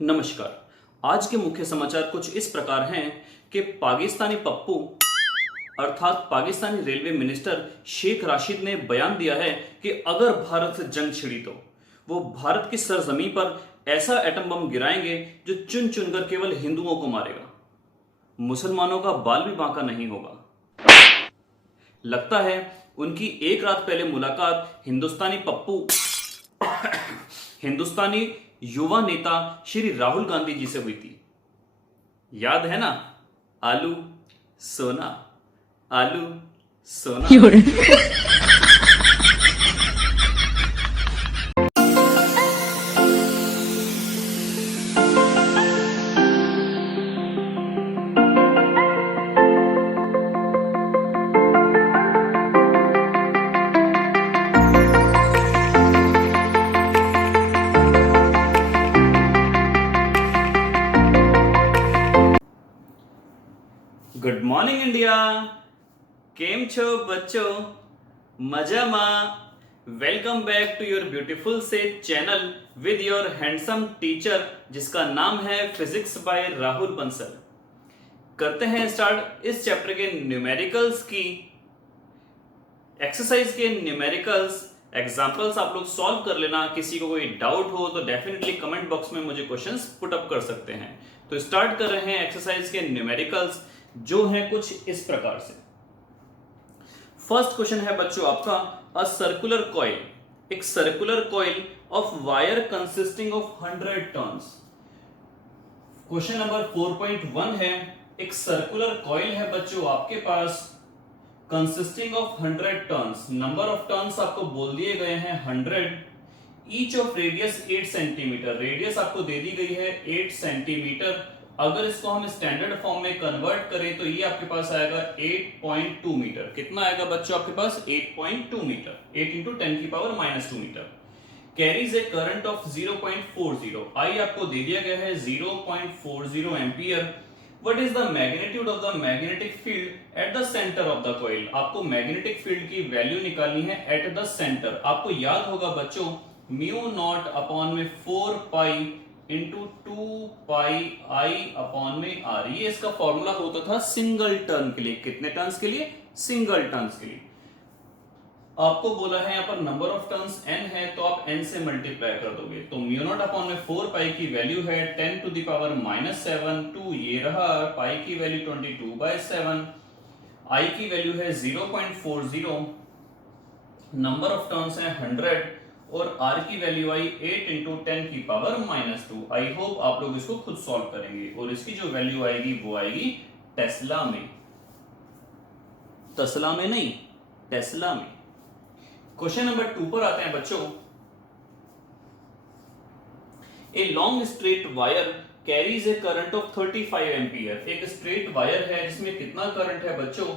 नमस्कार। आज के मुख्य समाचार कुछ इस प्रकार हैं कि पाकिस्तानी पप्पू अर्थात पाकिस्तानी रेलवे मिनिस्टर शेख राशिद ने बयान दिया है कि अगर भारत से जंग छिड़ी तो वो भारत की सरजमी पर ऐसा एटम बम गिराएंगे जो चुन चुनकर केवल हिंदुओं को मारेगा, मुसलमानों का बाल भी बांका नहीं होगा। लगता है उनकी एक रात पहले मुलाकात हिंदुस्तानी युवा नेता श्री राहुल गांधी जी से हुई थी। याद है ना, आलू सोना आलू सोना। गुड मॉर्निंग इंडिया, केम छो बच्चों, मजामा। Welcome back to your beautiful से channel with your handsome teacher जिसका नाम है फिजिक्स बाय राहुल बंसल। करते हैं स्टार्ट इस चैप्टर के न्यूमेरिकल्स की एक्सरसाइज के न्यूमेरिकल्स एग्जाम्पल्स आप लोग सॉल्व कर लेना। किसी को कोई डाउट हो तो डेफिनेटली कमेंट बॉक्स में मुझे क्वेश्चंस पुट अप कर सकते हैं। तो स्टार्ट कर रहे हैं एक्सरसाइज के न्यूमेरिकल्स जो है कुछ इस प्रकार से। फर्स्ट क्वेश्चन है बच्चों आपका, अ सर्कुलर कॉइल, एक circular coil of wire consisting of 100 turns. Question number 4.1 है, एक सर्कुलर कॉइल है बच्चों आपके पास consisting of 100 turns. Number of turns आपको बोल दिए गए हैं 100, each of radius 8 centimetre. Radius आपको दे दी गई है 8 सेंटीमीटर। अगर इसको हम स्टैंडर्ड फॉर्म में कन्वर्ट करें तो ये आपके पास आएगा 8.2 मीटर। कितना आएगा बच्चों आपके पास? 8.2 मीटर। 8 इंटू 10 की power -2 metre. Carries a current of 0.40। I आपको दे दिया गया है 0.40 ampere. What is the magnitude of the magnetic field at the centre of the coil. आपको मैग्नेटिक फील्ड की वैल्यू निकालनी है एट द सेंटर। आपको याद होगा बच्चों म्यू नॉट अपॉन में 4 पाई इंटू 2 पाई आई अपॉन में आर। ये इसका फॉर्मूला होता था सिंगल टर्न के लिए। कितने टर्न्स के लिए? सिंगल टर्न्स के लिए। आपको बोला है यहाँ पर नंबर ऑफ टर्न्स n है तो आप n से मल्टीप्लाई कर दोगे। तो म्यू नॉट अपॉन में 4 पाई की वैल्यू है 10 टू द पावर -7, 2 ये रहा, पाई की वैल्यू 22/7, आई की वैल्यू है 0.40, नंबर ऑफ टर्न्स है 100 और r की वैल्यू आई 8 इंटू 10 की पावर -2। आई होप आप लोग इसको खुद सॉल्व करेंगे और इसकी जो वैल्यू आएगी वो आएगी टेस्ला में। तस्ला में नहीं, टेस्ला में। क्वेश्चन नंबर 2 पर आते हैं बच्चों। ए long straight wire carries a current of 35 ampere. एक स्ट्रेट वायर है जिसमें कितना करंट है बच्चों,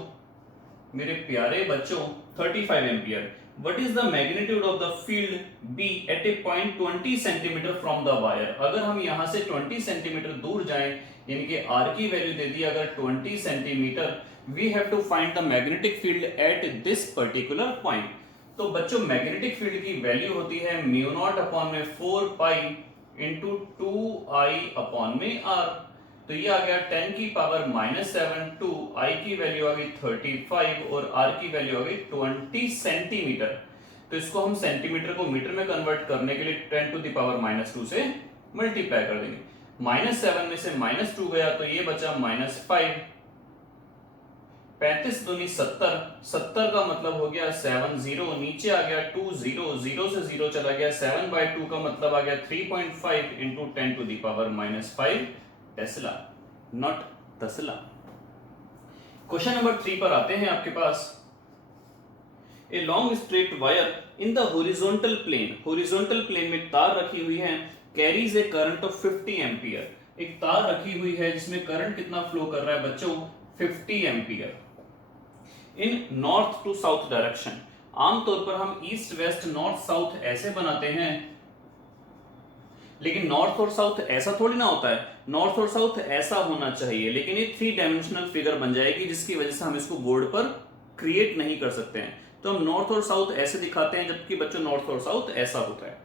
मेरे प्यारे बच्चों? 35 ampere. What is the magnitude of the field B at a point 20 centimetre from the wire। अगर हम यहां से 20 सेंटीमीटर दूर जाएं, यानी कि R की वैल्यू दे दी अगर 20 centimetre, we have to find the magnetic field at this particular point। तो बच्चों मैग्नेटिक फील्ड की वैल्यू होती है म्यू नॉट अपॉन में 4 पाई इंटू 2 आई अपॉन में R। तो ये आ गया 10 की पावर -7, 2 आई की वैल्यू आ गई 35 और आर की वैल्यू आ गई 20 सेंटीमीटर। तो इसको हम सेंटीमीटर को मीटर में कन्वर्ट करने के लिए 10 टू द पावर -2 से मल्टीप्लाई कर देंगे। -7 में से -2 गया तो ये बचा -5। 35 दूनी 70, 70 का मतलब हो गया 70, नीचे आ गया 2 0, 0 से 0 चला गया, 7/2 का मतलब आ गया 3.5 into 10 to the power -5 tesla, not तस्ला। क्वेश्चन नंबर 3 पर आते हैं आपके पास। A long straight wire in the horizontal plane. Horizontal plane में तार रखी हुई है, carries a current of 50 ampere. एक तार रखी हुई है जिसमें करंट कितना फ्लो कर रहा है बच्चों? 50 ampere. In north to south direction. आमतौर पर हम ईस्ट वेस्ट नॉर्थ साउथ ऐसे बनाते हैं, लेकिन नॉर्थ और साउथ ऐसा थोड़ी ना होता है। नॉर्थ और साउथ ऐसा होना चाहिए, लेकिन ये 3 डायमेंशनल फिगर बन जाएगी जिसकी वजह से हम इसको बोर्ड पर क्रिएट नहीं कर सकते हैं। तो हम नॉर्थ और साउथ ऐसे दिखाते हैं, जबकि बच्चों नॉर्थ और साउथ ऐसा होता है।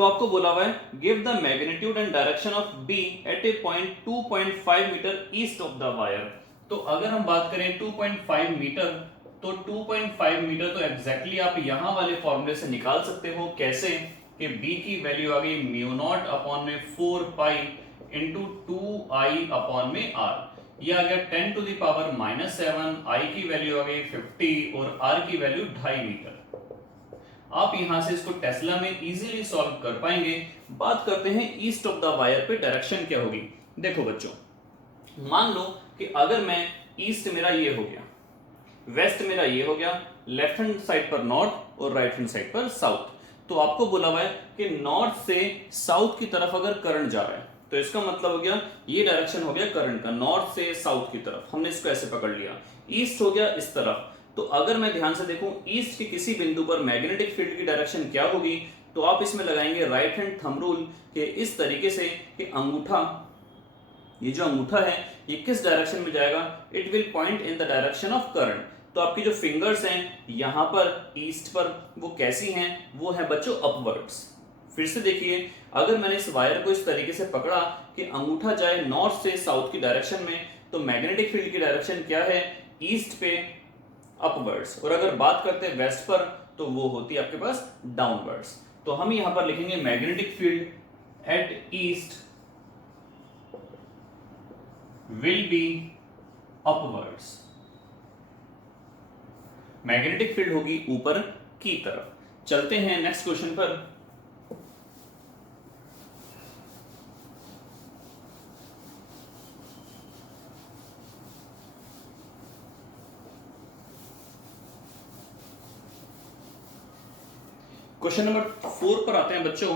तो आपको बोला हुआ है give the magnitude and direction of B at a point 2.5 metre east of the wire. तो अगर हम बात करें 2.5 मीटर, तो 2.5 मीटर तो एग्जैक्टली आप यहां वाले फॉर्मूले से निकाल सकते हो। कैसे कि b की वैल्यू आ गई म्यू नॉट अपॉन में 4 पाई इंटू 2i अपॉन में r। ये आ गया 10 टू द पावर -7, i की वैल्यू आ गई 50 और r की वैल्यू 2.5 मीटर। आप यहां से इसको टेस्ला में इजीली सॉल्व कर पाएंगे। बात करते हैं ईस्ट ऑफ द वायर पे डायरेक्शन क्या होगी। देखो बच्चों, मान लो कि अगर मैं ईस्ट मेरा ये हो गया, वेस्ट मेरा ये हो गया, लेफ्ट हैंड साइड पर नॉर्थ और राइट हैंड साइड पर साउथ, तो आपको बोला हुआ है कि नॉर्थ से साउथ की तरफ अगर करंट जा रहा है तो इसका मतलब हो गया ये डायरेक्शन हो गया करंट का, नॉर्थ से साउथ की तरफ। हमने इसको ऐसे पकड़ लिया। ईस्ट हो गया इस तरफ। तो अगर मैं ध्यान से देखूं ईस्ट के किसी बिंदु पर मैग्नेटिक फील्ड की डायरेक्शन क्या होगी, तो आप इसमें लगाएंगे राइट हैंड थंब रूल के इस तरीके से कि अंगूठा, ये जो अंगूठा है ये किस डायरेक्शन में जाएगा, it will point in the direction of current. तो आपकी जो फिंगर्स हैं यहां पर ईस्ट पर वो कैसी हैं, वो है बच्चों अपवर्ड्स। फिर से देखिए, अगर मैंने इस वायर को इस तरीके से पकड़ा कि अंगूठा जाए नॉर्थ से साउथ की डायरेक्शन में, तो मैग्नेटिक फील्ड की डायरेक्शन क्या है, ईस्ट पे अपवर्ड्स। और अगर बात करते हैं वेस्ट पर, तो वो होती है आपके पास डाउनवर्ड्स। तो हम यहां पर लिखेंगे magnetic field at east will be upwards. Magnetic field होगी ऊपर की तरफ। चलते हैं नेक्स्ट क्वेश्चन पर। क्वेश्चन नंबर 4 पर आते हैं बच्चों।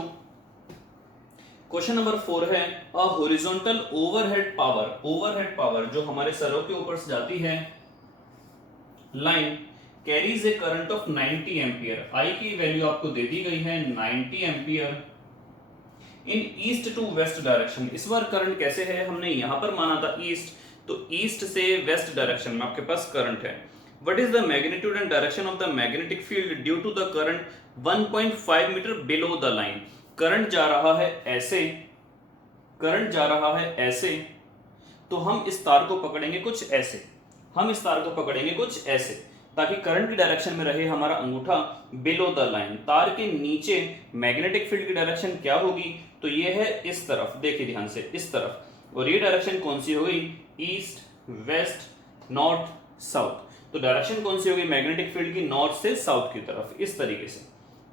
क्वेश्चन नंबर 4 है a horizontal overhead power, overhead power जो हमारे सरों के ऊपर से जाती है, line carries a current of 90 ampere. I की वैल्यू आपको दे दी गई है 90 ampere in east to west direction. इस बार करंट कैसे है, हमने यहां पर माना था ईस्ट, तो ईस्ट से वेस्ट डायरेक्शन में आपके पास करंट है। What is the magnitude and direction of the magnetic field due to the current 1.5 metre below the line? Current जा रहा है ऐसे, करंट जा रहा है ऐसे, तो हम इस तार को पकड़ेंगे कुछ ऐसे, हम इस तार को पकड़ेंगे कुछ ऐसे, ताकि करंट की डायरेक्शन में रहे हमारा अंगूठा बिलो द लाइन। तार के नीचे मैग्नेटिक फील्ड की डायरेक्शन क्या होगी, तो ये है इस तरफ, देखिए ध्यान से इस तरफ। और ये डायरेक्शन कौन सी हो गई, ईस्ट, वेस्ट, नॉर्थ, साउथ। तो डायरेक्शन कौन सी होगी मैग्नेटिक फील्ड की, नॉर्थ से साउथ की तरफ, इस तरीके से,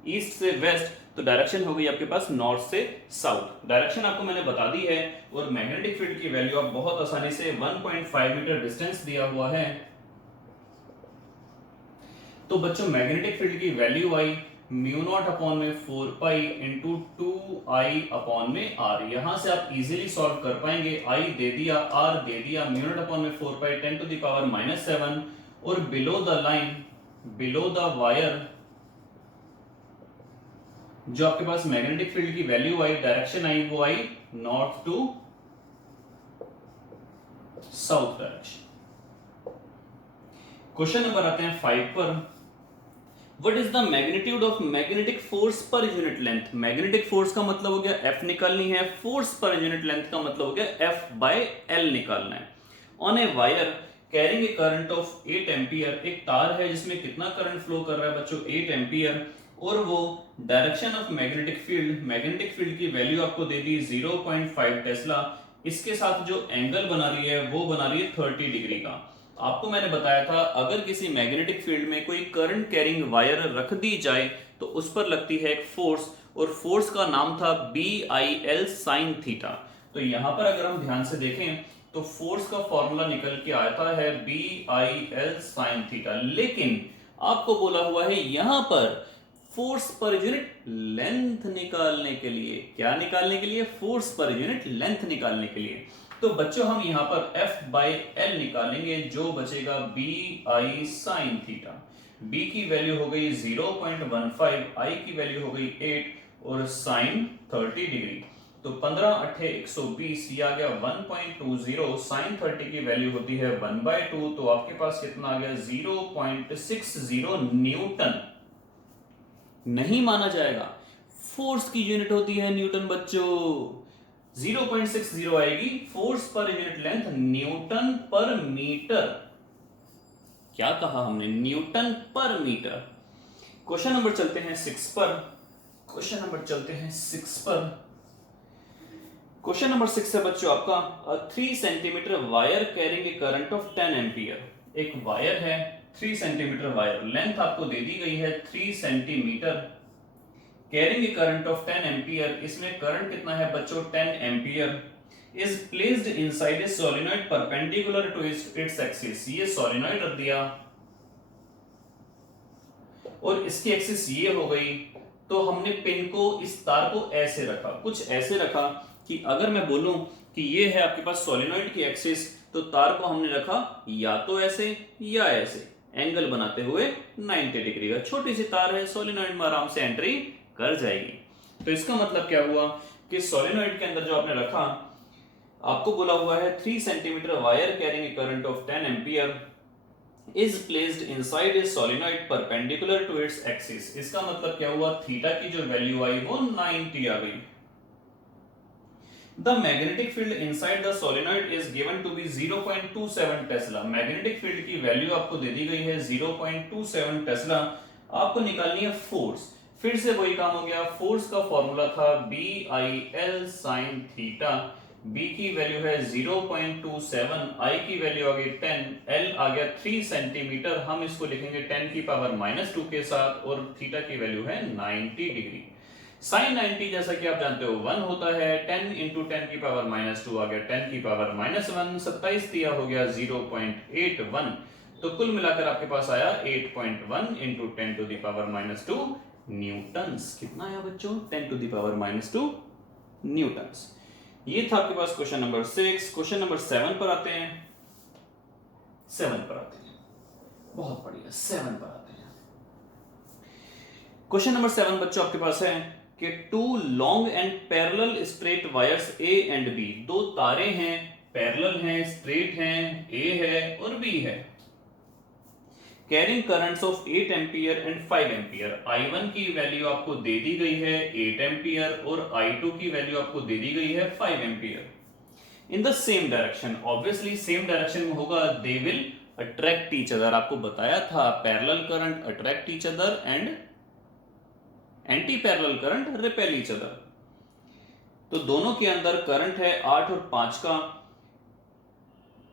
ईस्ट से वेस्ट। तो डायरेक्शन हो गई आपके पास नॉर्थ से साउथ। डायरेक्शन आपको मैंने बता दी है और मैग्नेटिक फील्ड की वैल्यू आप बहुत आसानी से 1.5 मीटर डिस्टेंस दिया हुआ है। तो बच्चों मैग्नेटिक फील्ड की वैल्यू आई म्यू नॉट अपॉन में 4 पाई इंटू 2i अपॉन में r। यहां से आप इजीली सॉल्व कर पाएंगे। i दे दिया, r दे दिया, म्यू नॉट अपॉन में 4 पाई 10 टू द पावर -7 और below the line, below the wire जो आपके पास मैग्नेटिक फील्ड की वैल्यू आई, डायरेक्शन आई, वो आई north to south direction. Question number आते हैं 5 पर। What is the magnitude of magnetic force per unit length? Magnetic force का मतलब हो गया F निकालनी है, फोर्स पर यूनिट लेंथ का मतलब हो गया F by L निकालना है। On a wire carrying a current of 8 ampere, एक तार है जिसमें कितना करंट फ्लो कर रहा है बच्चों, 8 एम्पियर, और वो direction of magnetic field, magnetic field की वैल्यू आपको दे दी 0.5 टेस्ला। इसके साथ जो एंगल बना रही है वो बना रही है 30 डिग्री का। आपको मैंने बताया था अगर किसी मैग्नेटिक फील्ड में कोई करंट कैरिंग वायर रख दी जाए तो उस पर लगती है एक फोर्स, और फोर्स का नाम था BIL sin थीटा। तो यहां पर अगर हम ध्यान से देखें तो फोर्स का फॉर्मूला निकल के आता है BIL sin थीटा, लेकिन आपको बोला हुआ है यहां पर फोर्स पर यूनिट लेंथ निकालने के लिए, क्या निकालने के लिए, फोर्स पर यूनिट लेंथ निकालने के लिए। तो बच्चों हम यहां पर F by L निकालेंगे, जो बचेगा BI sin थीटा। B की वैल्यू हो गई 0.15, I की वैल्यू हो गई 8 और sin 30 डिग्री। तो 15 8 120, ये आ गया 1.20। sin 30 की वैल्यू होती है 1/2, तो आपके पास कितना आ गया 0.60 न्यूटन। नहीं माना जाएगा, फोर्स की यूनिट होती है न्यूटन बच्चों। 0.60 आएगी force per unit length Newton पर मीटर। क्या कहा हमने? न्यूटन पर मीटर। क्वेश्चन नंबर चलते हैं 6 पर। क्वेश्चन नंबर चलते हैं 6 पर। क्वेश्चन नंबर 6 है बच्चों आपका 3 centimetre wire carrying a current of 10 ampere. एक वायर है 3 सेंटीमीटर वायर, लेंथ आपको दे दी गई है 3 centimetre, carrying a current of 10 ampere. इसमें करंट कितना है बच्चों? 10 ampere. Is placed inside a solenoid perpendicular to its axis. ये सोलेनॉइड रख दिया और इसकी एक्सिस ये हो गई, तो हमने पिन को, इस तार को ऐसे रखा, कुछ ऐसे रखा कि अगर मैं बोलूं कि ये है आपके पास सोलेनॉइड की एक्सिस, तो तार को हमने रखा या तो ऐसे या ऐसे, एंगल बनाते हुए 90 डिग्री का। छोटी सी तार है, सोलेनॉइड में आराम से एंट्री कर जाएगी। तो इसका मतलब क्या हुआ कि सोलेनॉइड के अंदर जो आपने रखा, आपको बोला हुआ है 3 centimetre wire carrying a current of 10 ampere is placed inside a solenoid perpendicular to its axis। इसका मतलब क्या हुआ? थीटा की जो वैल्यू आई वो 90 आ गई। The magnetic field inside the solenoid is given to be 0.27 Tesla. Magnetic field की value आपको दे दी गई है 0.27 टेस्ला। आपको निकालनी है फोर्स। फिर से वही काम हो गया, फोर्स का फॉर्मूला था BIL sin थीटा। B की वैल्यू है 0.27, I की वैल्यू आ गई 10, L आ गया 3 सेंटीमीटर। हम इसको लिखेंगे 10 की पावर -2 के साथ, और थीटा की वैल्यू है 90 डिग्री। साइन 90 जैसा कि आप जानते हो 1 होता है, 10 इंटू 10 की पावर -2 आ गया 10 की पावर -1, 27 दिया हो गया 0.81। तो कुल मिलाकर आपके पास आया 8.1 into 10 to the power -2 newtons. कितना आया बच्चों? 10 टू द पावर -2 न्यूटन्स। ये था आपके पास क्वेश्चन नंबर 6। क्वेश्चन नंबर 7 पर आते हैं। 7 पर आते हैं, बहुत बढ़िया, 7 पर आते हैं। क्वेश्चन नंबर 7 बच्चों आपके पास है कि 2 long and parallel straight wires A and B। दो तारे हैं, पैरेलल हैं, स्ट्रेट हैं, A है और B है, carrying currents of 8 ampere and 5 ampere. I1 की वैल्यू आपको दे दी गई है 8 एम्पियर और I2 की वैल्यू आपको दे दी गई है 5 ampere. In the same direction, obviously same direction में होगा, they will attract each other. आपको बताया था parallel current attract each other and anti parallel current repel each other. तो दोनों के अंदर करंट है 8 और 5 का,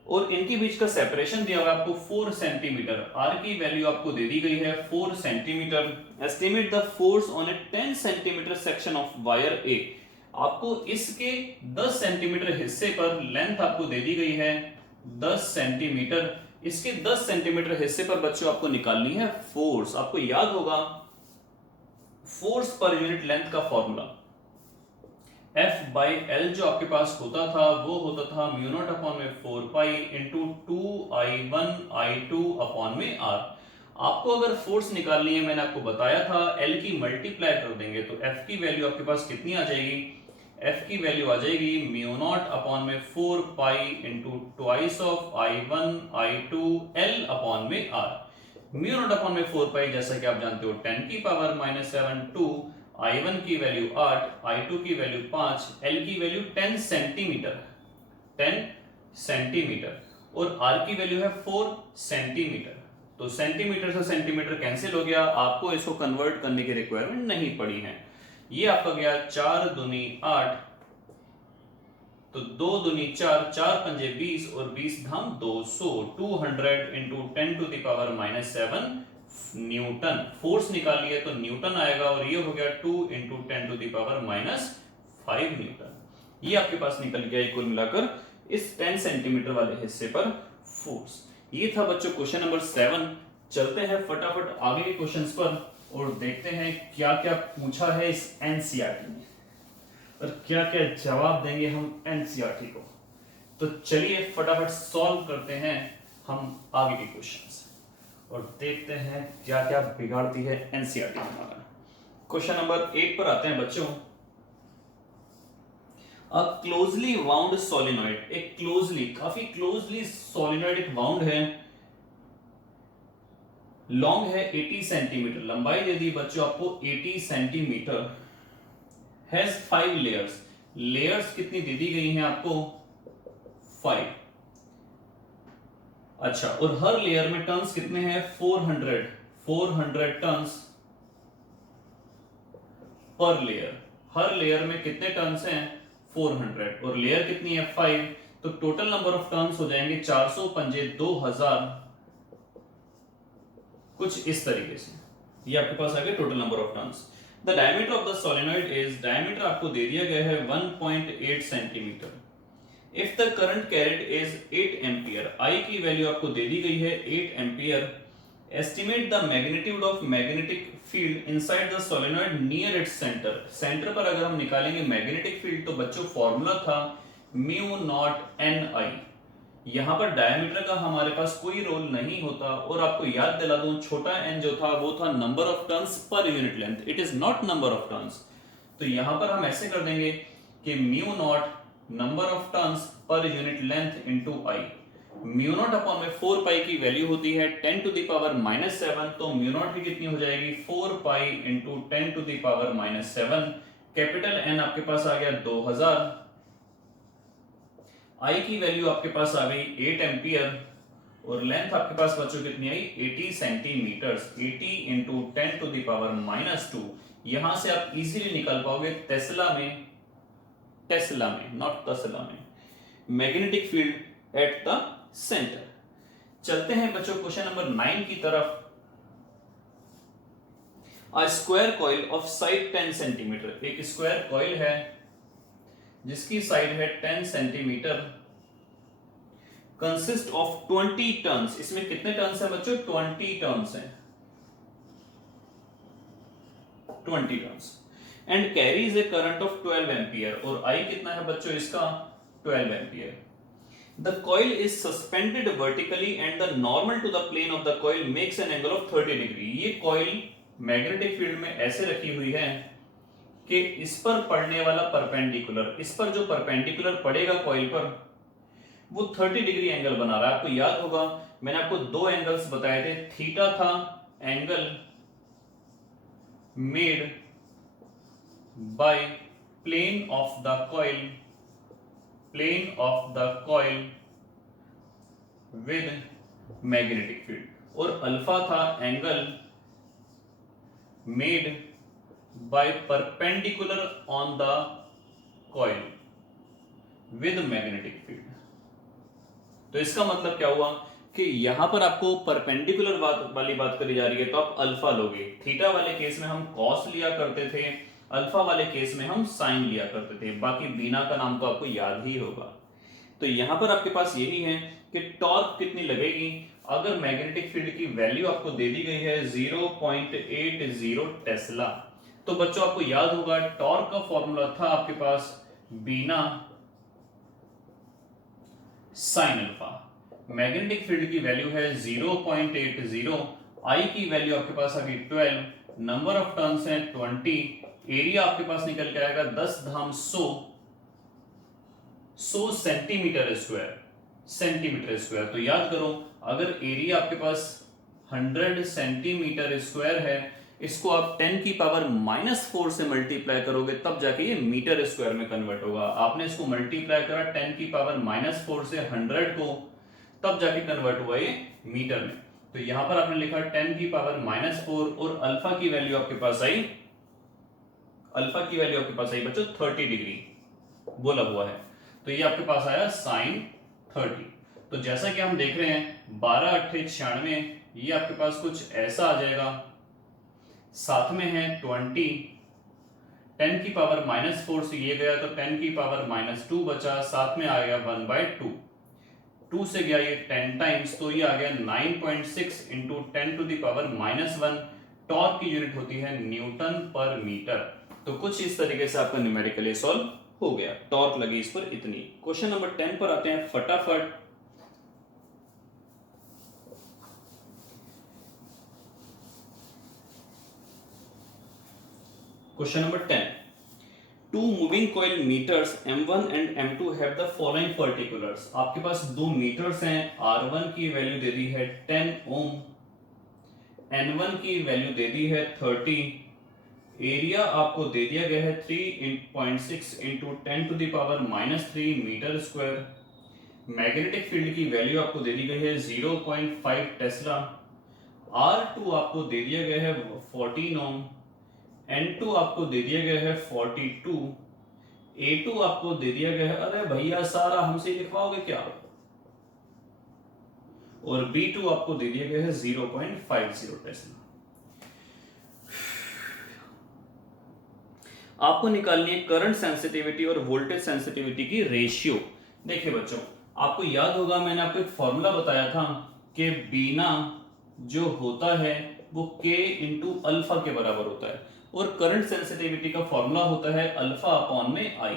और इनके बीच का सेपरेशन दिया हुआ आपको 4 सेंटीमीटर। आर की वैल्यू आपको दे दी गई है 4 centimetre. Estimate the force on a 10 centimetre section of wire A. आपको इसके 10 सेंटीमीटर हिस्से पर लेंथ आपको दे दी गई है 10 सेंटीमीटर। इसके 10 सेंटीमीटर हिस्से पर बच्चों आपको निकालनी है फोर्स। आपको याद होगा फोर्स पर यूनिट लेंथ का फॉर्मूला F/L जो आपके पास होता था वो होता था μ0/4 पाई इंटू 2I1I2 अपॉन में R। आपको अगर फोर्स निकालनी है, मैंने आपको बताया था L की मल्टीप्लाई कर देंगे तो F की वैल्यू आपके पास कितनी आ जाएगी? F की वैल्यू आ जाएगी μ0/4 pi into twice of I1I2 L upon में R। μ0/4 पाई जैसा कि आप जानते हो 10 की पावर -7 2, I1 की वैल्यू 8, I2 की वैल्यू 5, L की वैल्यू 10 सेंटीमीटर, 10 सेंटीमीटर, और R की वैल्यू है 4 सेंटीमीटर। तो सेंटीमीटर से सेंटीमीटर कैंसिल हो गया, आपको इसको कन्वर्ट करने की रिक्वायरमेंट नहीं पड़ी है। ये आपका गया 4 दूनी 8, तो 2 दूनी 4, 4 पंजे 20 और 20 धाम 200, 200 into 10 to the power -7 newton. Force निकाली है तो न्यूटन आएगा, और ये हो गया 2 into 10 to the power -5 newton. ये आपके पास निकल गया कुल मिलाकर इस 10 सेंटीमीटर वाले हिस्से पर फोर्स। ये था बच्चों क्वेश्चन नंबर 7। चलते हैं फटाफट आगे के क्वेश्चंस पर और देखते हैं क्या क्या पूछा है इस एनसीईआरटी में और क्या क्या जवाब देंगे हम एनसीईआरटी को। तो चलिए फटाफट सॉल्व करते हैं हम आगे के क्वेश्चंस और देखते हैं क्या क्या बिगाड़ती है एनसीईआरटी हमारा। क्वेश्चन नंबर 8 पर आते हैं बच्चों। अ क्लोजली वाउंड सोलिनॉइड, एक क्लोजली, काफी क्लोजली सोलिनॉइड एक वाउंड है, लॉन्ग है 80 सेंटीमीटर, लंबाई दे दी बच्चों आपको 80 सेंटीमीटर, हैज 5 लेयर्स, लेयर्स कितनी दे दी गई हैं आपको 5। अच्छा, और हर लेयर में टर्न्स कितने हैं 400 टर्न्स पर लेयर, हर लेयर में कितने टर्न्स हैं 400 और लेयर कितनी है 5, तो टोटल नंबर ऑफ टर्न्स हो जाएंगे 400 पंजे 2000, कुछ इस तरीके से। ये आपके पास आ गया total number of turns. The diameter of the solenoid is, diameter आपको दे दिया गया है 1.8 centimetre. If the current carried is 8 ampere, I की वैल्यू आपको दे दी गई है 8 ampere. Estimate the magnitude of magnetic field inside the solenoid near its centre, centre पर अगर हम निकालेंगे मैग्नेटिक फील्ड तो बच्चों फॉर्मूला था म्यू नॉट एन आई। यहां पर डायमीटर का हमारे पास कोई रोल नहीं होता, और आपको याद दिला दूं छोटा n जो था वो था number of turns per unit length, it is not number of turns. तो यहां पर हम ऐसे कर देंगे कि mu naught number of turns per unit length into I. Mu naught upon में 4 पाई की वैल्यू होती है 10 टू द पावर -7, तो म्यू नॉट की कितनी हो जाएगी 4 pi into 10 to the power -7। Capital N आपके पास आ गया 2000, आई की वैल्यू आपके पास आ गई 8 एम्पियर, और लेंथ आपके पास बच्चों कितनी आई 80 centimetres, 80 into 10 to the power -2। यहां से आप इजीली निकाल पाओगे टेस्ला में, टेस्ला में नॉट तस्ला में, magnetic field at the centre. चलते हैं बच्चों क्वेश्चन नंबर 9 की तरफ। A square coil of side 10 centimetre, एक स्क्वायर कॉइल है जिसकी साइड है 10 सेंटीमीटर, कंसिस्ट ऑफ 20 टर्न्स, इसमें कितने टर्न्स हैं बच्चों 20 टर्न्स हैं, 20 turns, and carries a current of 12 ampere, और आई कितना है बच्चों इसका 12 ampere. The coil is suspended vertically and the normal to the plane of the coil makes an angle of 30 degree. ये कॉइल मैग्नेटिक फील्ड में ऐसे रखी हुई है कि इस पर पड़ने वाला परपेंडिकुलर, इस पर जो परपेंडिकुलर पड़ेगा कॉइल पर वो 30 डिग्री एंगल बना रहा है। आपको याद होगा मैंने आपको दो एंगल्स बताए थे, थीटा था angle made by plane of the coil, plane of the coil with magnetic field, और अल्फा था angle made by perpendicular on the coil with magnetic field। तो इसका मतलब क्या हुआ कि यहां पर आपको परपेंडिकुलर वाली बात करी जा रही है तो आप अल्फा लोगे, थीटा वाले केस में हम कॉस लिया करते थे, अल्फा वाले केस में हम साइन लिया करते थे, बाकी बीना का नाम तो आपको याद ही होगा। तो यहां पर आपके पास यही है कि टॉर्क कितनी लगेगी, अगर मैग्नेटिक फील्ड की वैल्यू आपको दे दी गई है 0.80 टेस्ला, तो बच्चों आपको याद होगा टॉर्क का फॉर्मूला था आपके पास बीना साइन अल्फा। मैग्नेटिक फील्ड की वैल्यू है 0.80, आई की वैल्यू आपके पास आ गई 12, नंबर ऑफ टर्न्स हैं 20, एरिया आपके पास निकल के आएगा 10 धाम 100 सेंटीमीटर स्क्वायर, सेंटीमीटर स्क्वायर। तो याद करो अगर एरिया आपके पास 100 सेंटीमीटर स्क्वायर है, इसको आप 10 की पावर -4 से मल्टीप्लाई करोगे तब जाके ये मीटर स्क्वायर में कन्वर्ट होगा। आपने इसको मल्टीप्लाई करा 10 की पावर -4 से 100 को, तब जाके कन्वर्ट हुआ ये मीटर में। तो यहां पर आपने लिखा 10 की पावर -4 और अल्फा की वैल्यू आपके पास आई, अल्फा की वैल्यू आपके पास आई बच्चों 30 डिग्री बोला हुआ है, तो ये आपके पास आया साइन 30। तो जैसा कि हम देख रहे हैं 12 8 96, ये आपके पास कुछ ऐसा आ जाएगा, साथ में है 20, 10 की पावर -4 से ये गया तो 10 की पावर -2 बचा, साथ में आ गया 1/2, 2 से गया ये 10 टाइम्स, तो ये आ गया 9.6 into 10 to the power -1। Torque की यूनिट होती है न्यूटन पर मीटर। तो कुछ इस तरीके से आपका न्यूमेरिकली सॉल्व हो गया, टॉर्क लगी इस पर इतनी। क्वेश्चन नंबर 10 पर आते हैं फटाफट। Question number 10, two moving coil meters M1 and M2 have the following particulars. आपके पास दो मीटर्स हैं, R1 की वैल्यू दे दी है 10 ओम, N1 की वैल्यू दे दी है 30, एरिया आपको दे दिया गया है 3.6 into 10⁻³ metre square. Magnetic field की वैल्यू आपको दे दी गई है 0.5 टेस्ला। R2 आपको दे दिया गया है 14 ओम। N2 आपको दे दिया गया है 42। A2 आपको दे दिया गया है, अरे भैया सारा हमसे लिखवाओगे क्या? और B2 आपको दे दिया गया है 0.50 टेस्ला। आपको निकालनी है करंट सेंसिटिविटी और वोल्टेज सेंसिटिविटी की रेशियो। देखिए बच्चों, आपको याद होगा मैंने आपको एक फॉर्मूला बताया था कि बीना जो होता है वो K इंटू अल्फा के बराबर होता है, और करंट सेंसिटिविटी का फॉर्मूला होता है अल्फा अपॉन में I।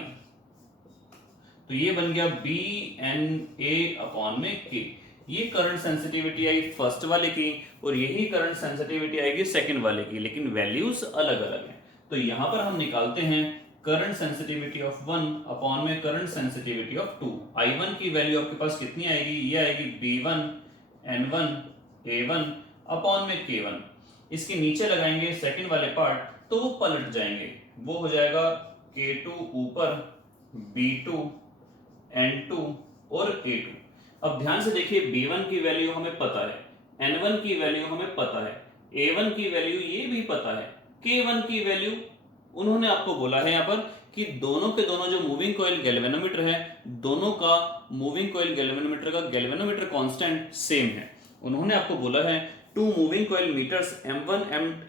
तो ये बन गया BNA अपॉन में K। ये करंट सेंसिटिविटी आई फर्स्ट वाले की, और यही करंट सेंसिटिविटी आएगी सेकंड वाले की, लेकिन वैल्यूज अलग अलग हैं। तो यहां पर हम निकालते हैं करंट सेंसिटिविटी ऑफ 1 अपॉन में करंट सेंसिटिविटी ऑफ 2। I1 की वैल्यू आपके पास कितनी आएगी? ये आएगी B1 N1 A1 अपॉन में K1। इसके नीचे लगाएंगे सेकंड वाले पार्ट तो वो पलट जाएंगे, वो हो जाएगा K2 ऊपर B2 N2 और A2। अब ध्यान से देखिए, B1 की वैल्यू हमें पता है, N1 की वैल्यू हमें पता है, A1 की वैल्यू ये भी पता है, K1 की वैल्यू उन्होंने आपको बोला है यहाँ पर कि दोनों के दोनों जो मूविंग कॉइल गैल्वेनोमीटर है, दोनों का मूविंग कॉइल गैल्वेनोमीटर का गैल्वेनोमीटर कांस्टेंट सेम है। उन्होंने आपको बोला है two moving coil meters M1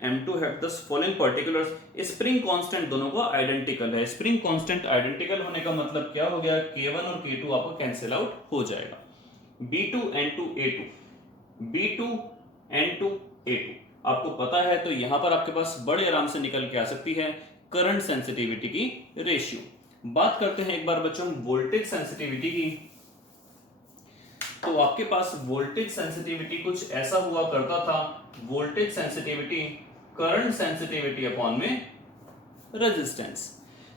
M2 have the following particulars, spring constant दोनों का आइडेंटिकल है। स्प्रिंग कांस्टेंट आइडेंटिकल होने का मतलब क्या हो गया? K1 और K2 आपका कैंसिल आउट हो जाएगा। B2 N2 A2, B2 N2 A2 आपको पता है, तो यहां पर आपके पास बड़े आराम से निकल के आ सकती है करंट सेंसिटिविटी की रेशियो। बात करते हैं एक बार बच्चों वोल्टेज सेंसिटिविटी की। तो आपके पास वोल्टेज सेंसिटिविटी कुछ ऐसा हुआ करता था, voltage sensitivity current sensitivity upon में रेजिस्टेंस।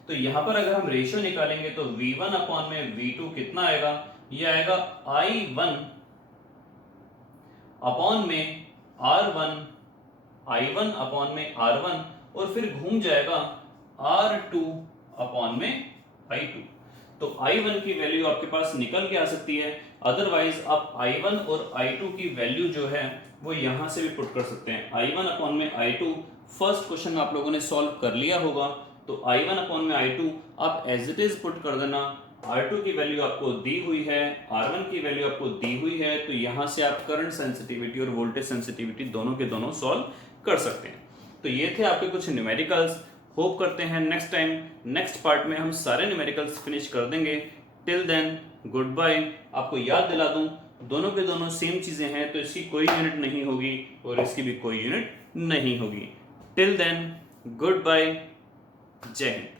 तो यहां पर अगर हम रेशियो निकालेंगे तो V1 अपॉन में V2 कितना आएगा? यह आएगा I1 अपॉन में R1, I1 अपॉन में R1, और फिर घूम जाएगा R2 अपॉन में I2। तो I1 की वैल्यू आपके पास निकल के आ सकती है, अदरवाइज आप I1 और I2 की वैल्यू जो है वो यहां से भी पुट कर सकते हैं। I1 अपॉन में I2 फर्स्ट क्वेश्चन आप लोगों ने सॉल्व कर लिया होगा, तो I1 अपॉन में I2 आप एज इट इज पुट कर देना। R2 की वैल्यू आपको दी हुई है, R1 की वैल्यू आपको दी हुई है, तो यहां से आप करंट सेंसिटिविटी और वोल्टेज सेंसिटिविटी दोनों के दोनों सॉल्व कर सकते हैं। तो ये थे आपके कुछ न्यूमेरिकल्स। होप करते हैं नेक्स्ट टाइम नेक्स्ट पार्ट में हम सारे न्यूमेरिकल्स फिनिश कर देंगे। Till then good bye. आपको याद दिला दूं, दोनों के दोनों सेम चीजें हैं, तो इसकी कोई यूनिट नहीं होगी और इसकी भी कोई यूनिट नहीं होगी। टिल देन गुड बाय, जय हिंद।